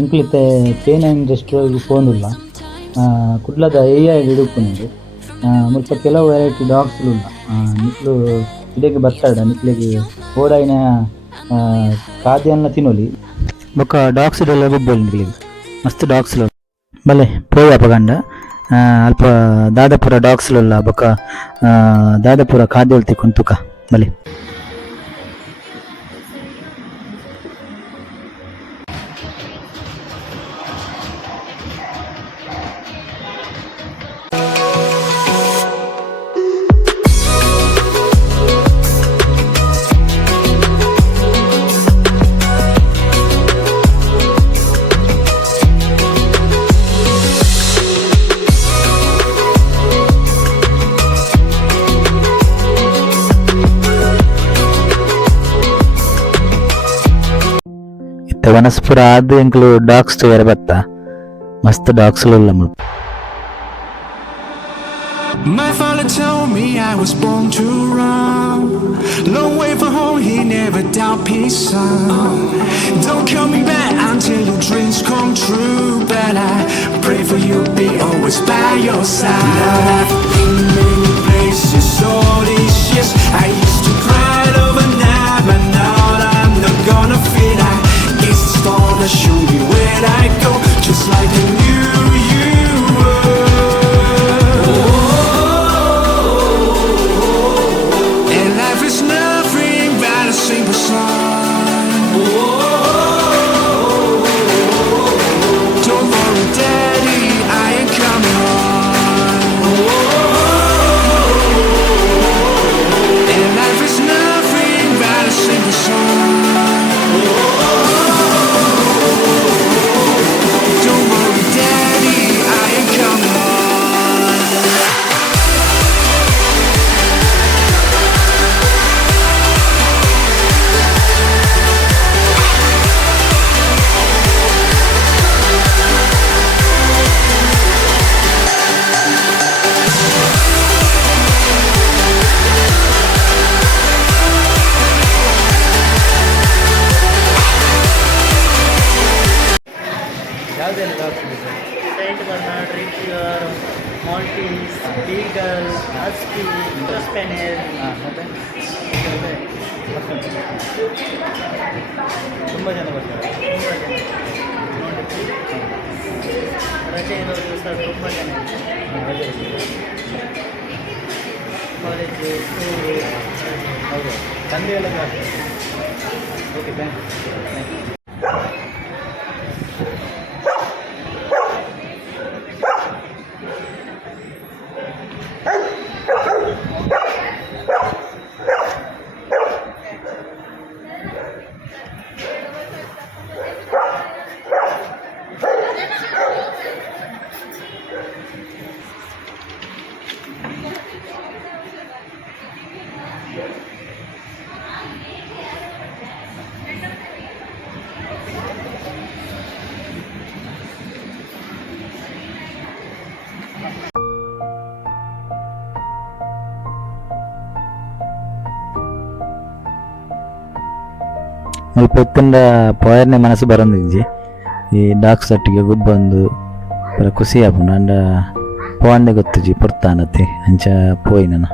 ಎಂಕ್ಲಿತ್ತೆ ಕೇನೈನ್ restro ಪೋನುಲ್ಲ ಕುಡ್ಲದ ಏಯ್ಯಾಡಿ ಹಿಡುಪುನುಂಡು ಮುಲ್ಪ ಕೆಲವು ವೆರೈಟಿ ಡಾಗ್ಸ್ಲು ಉಲ್ಲ ನಿಕ್ಲು ಇಡೆಗೆ ಬರ್ತಾಡ ನಿಕ್ಲೆಗ್ ಓಡಾಯಿನ ಖಾದ್ಯನ್ನ ತಿನ್ನೊಲಿ ಬೊಕ್ಕ ಡಾಗ್ಸ್ ಡೆಲ್ಲ ಗೊಬ್ಬೊಲಿ ಮಸ್ತ್ ಡಾಗ್ಸ್ಲು ಬಲೆ ಪೋಯಪ್ಪ ಗಂಡ ಅಲ್ಪ ದಾದಾಪುರ ಡಾಗ್ಸ್ಲುಲ್ಲ ಬೊಕ್ಕ ದಾದಾಪುರ ಖಾದ್ಯಗಳು ತಿಕ್ಕೊಂಡು ತುಕ ಬಲೆ ವನಸ್ಪುರ ಆದ್ ಎಂಕ್ಲು ಡಾಗ್ಸ್ ಬೇರೆ ಬತ್ತ ಮಸ್ತ್ ಡಾಗ್ಸ್ ಉಲ್ಲ ಮುಲ್ಪ. My father told me I was born to run. Long way from home, he never doubt peace, son. Don't call me back until your dreams come true. But I pray for you, be always by your side. Now I've been many places all these years. I used to cry overnight, but now I'm not gonna feel like it's the storm that show me where I go, just like I knew you were. And life is nothing but a simple song. Don't worry, Daddy, I ain't coming home. And life is nothing but a simple song. Saint Bernard, Retriever, Maltese, Beagle, Husky, Spaniel. ತುಂಬ ಜನ ಬರ್ತಾರೆ. ರಜೆ ಇರೋ ದಿವಸ ತುಂಬ ಜನ college school ಹೌದು Sunday ಎಲ್ಲ ಜಾಸ್ತಿ. Okay thank you. ಮುಲ್ಪ ಇತ್ತಿಂದ ಪೋಯರ್ನೆ ಮನಸ್ಸು ಬರೋಂದಿಜ್ಜಿ ಈ ಡಾಗ್ಸ್ ಒಟ್ಟಿಗೆ ಗುಬ್ಬೊಂದು ಪೂರ ಖುಷಿ ಆಪುಂಡು ಅಂಡ ಪೋಂಡೆ ಗೊತ್ತುಜಿ ಪುರ್ತಾನತಿ ಅಂಚ ಪೋಯಿ ನಾನು